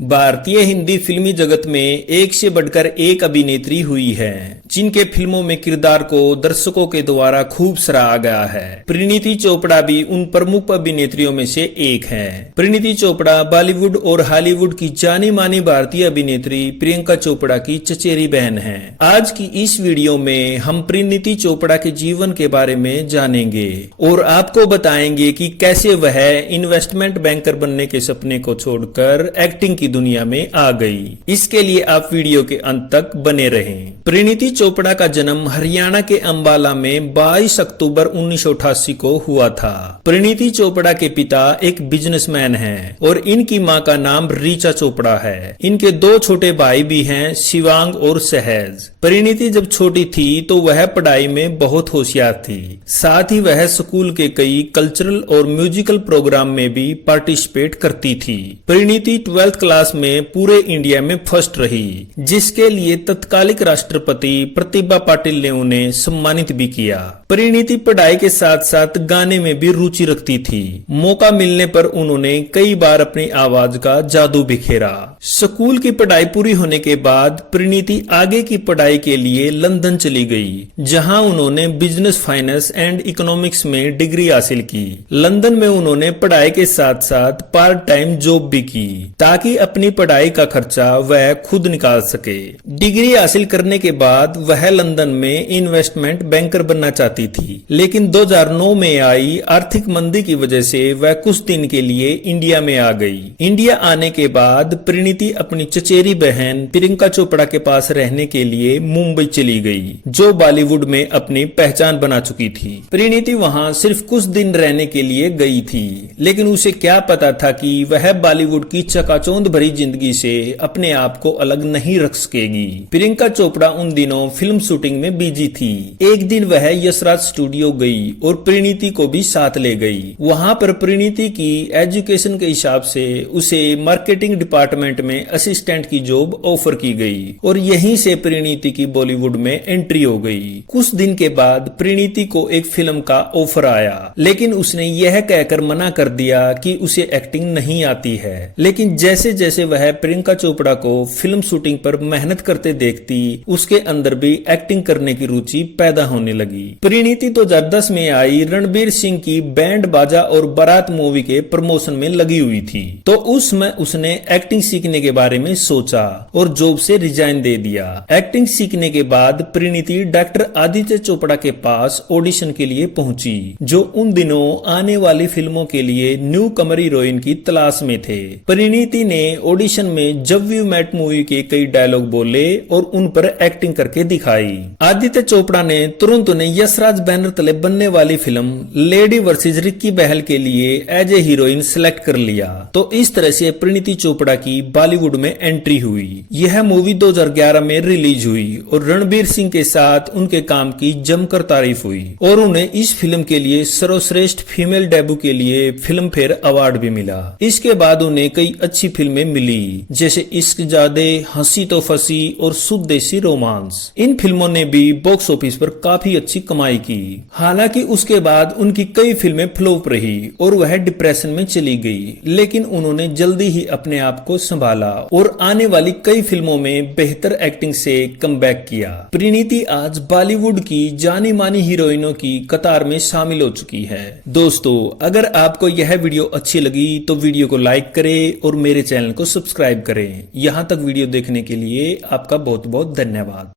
भारतीय हिंदी फिल्मी जगत में एक से बढ़कर एक अभिनेत्री हुई है जिनके फिल्मों में किरदार को दर्शकों के द्वारा खूब सराहा गया है। परिणीति चोपड़ा भी उन प्रमुख अभिनेत्रियों में से एक है। परिणीति चोपड़ा बॉलीवुड और हॉलीवुड की जानी मानी भारतीय अभिनेत्री प्रियंका चोपड़ा की चचेरी बहन है। आज की इस वीडियो में हम परिणीति चोपड़ा के जीवन के बारे में जानेंगे और आपको बताएंगे कि कैसे वह इन्वेस्टमेंट बैंकर बनने के सपने को छोड़कर एक्टिंग की दुनिया में आ गई। इसके लिए आप वीडियो के अंत तक बने रहें। परिणीति चोपड़ा का जन्म हरियाणा के अंबाला में 22 अक्टूबर 1988 को हुआ था। परिणीति चोपड़ा के पिता एक बिजनेसमैन हैं और इनकी मां का नाम रीचा चोपड़ा है। इनके दो छोटे भाई भी हैं, शिवांग और सहज। परिणीति जब छोटी थी तो वह पढ़ाई में बहुत होशियार थी। साथ ही वह स्कूल के कई कल्चरल और म्यूजिकल प्रोग्राम में भी पार्टिसिपेट करती थी। परिणीति 12th क्लास में पूरे इंडिया में फर्स्ट रही, जिसके लिए तत्कालिक राष्ट्रपति प्रतिभा पाटिल ने उन्हें सम्मानित भी किया। परिणीति पढ़ाई के साथ साथ गाने में भी रुचि रखती थी। मौका मिलने पर उन्होंने कई बार अपनी आवाज का जादू बिखेरा। स्कूल की पढ़ाई पूरी होने के बाद परिणीति आगे की पढ़ाई के लिए लंदन चली गई, जहां उन्होंने बिजनेस फाइनेंस एंड इकोनॉमिक्स में डिग्री हासिल की। लंदन में उन्होंने पढ़ाई के साथ साथ पार्ट टाइम जॉब भी की ताकि अपनी पढ़ाई का खर्चा वह खुद निकाल सके। डिग्री हासिल करने के बाद वह लंदन में इन्वेस्टमेंट बैंकर बनना चाहती थी, लेकिन 2009 में आई आर्थिक मंदी की वजह से वह कुछ दिन के लिए इंडिया में आ गई। इंडिया आने के बाद परिणीति अपनी चचेरी बहन प्रियंका चोपड़ा के पास रहने के लिए मुंबई चली गई, जो बॉलीवुड में अपनी पहचान बना चुकी थी। परिणीति वहां सिर्फ कुछ दिन रहने के लिए गई थी, लेकिन उसे क्या पता था कि वह बॉलीवुड की चकाचौंध भरी जिंदगी से अपने आप को अलग नहीं रख सकेगी। प्रियंका चोपड़ा उन दिनों फिल्म शूटिंग में बिजी थी। एक दिन वह यशराज स्टूडियो गई और परिणीति को भी साथ ले गई। वहां पर परिणीति की एजुकेशन के हिसाब से उसे मार्केटिंग डिपार्टमेंट में असिस्टेंट की जॉब ऑफर की गई और यहीं से परिणीति की बॉलीवुड में एंट्री हो गई। कुछ दिन के बाद परिणीति को एक फिल्म का ऑफर आया, लेकिन उसने यह कहकर मना कर दिया कि उसे एक्टिंग नहीं आती है। लेकिन जैसे जैसे वह प्रियंका चोपड़ा को फिल्म शूटिंग पर मेहनत करते देखती, उसके अंदर भी एक्टिंग करने की रुचि पैदा होने लगी। परिणीति 2010 में आई रणबीर सिंह की बैंड बाजा और बारात मूवी के प्रमोशन में लगी हुई थी, तो उसमें उसने एक्टिंग सीखने के बारे में सोचा और जॉब से रिजाइन दे दिया। एक्टिंग सीखने के बाद परिणीति डॉक्टर आदित्य चोपड़ा के पास ऑडिशन के लिए पहुंची, जो उन दिनों आने वाली फिल्मों के लिए न्यू कमर हीरोइन की तलाश में थे। परिणीति ने ऑडिशन में जब वी मेट मूवी के कई डायलॉग बोले और उन पर एक्टिंग करके दिखाई। आदित्य चोपड़ा ने तुरंत उन्हें यशराज बैनर तले बनने वाली फिल्म लेडी वर्सेस रिक्की बहल के लिए एज ए हीरोइन सिलेक्ट कर लिया। तो इस तरह से परिणीति चोपड़ा की बॉलीवुड में एंट्री हुई। यह मूवी 2011 में रिलीज हुई और रणबीर सिंह के साथ उनके काम की जमकर तारीफ हुई और उन्हें इस फिल्म के लिए सर्वश्रेष्ठ फीमेल डेब्यू के लिए फिल्म फेयर अवार्ड भी मिला। इसके बाद उन्हें कई अच्छी फिल्में मिली, जैसे इश्क जादे, हंसी तो फंसी और सुदेशी रोमांस। इन फिल्मों ने भी बॉक्स ऑफिस पर काफी अच्छी कमाई की। हालांकि उसके बाद उनकी कई फिल्में फ्लॉप रही और वह डिप्रेशन में चली गई, लेकिन उन्होंने जल्दी ही अपने आप को संभाला और आने वाली कई फिल्मों में बेहतर एक्टिंग से कमबैक किया। परिणीति आज बॉलीवुड की जानी मानी हीरोइनों की कतार में शामिल हो चुकी है। दोस्तों, अगर आपको यह वीडियो अच्छी लगी तो वीडियो को लाइक करें और मेरे चैनल को सब्सक्राइब करें। यहाँ तक वीडियो देखने के लिए आपका बहुत बहुत धन्यवाद।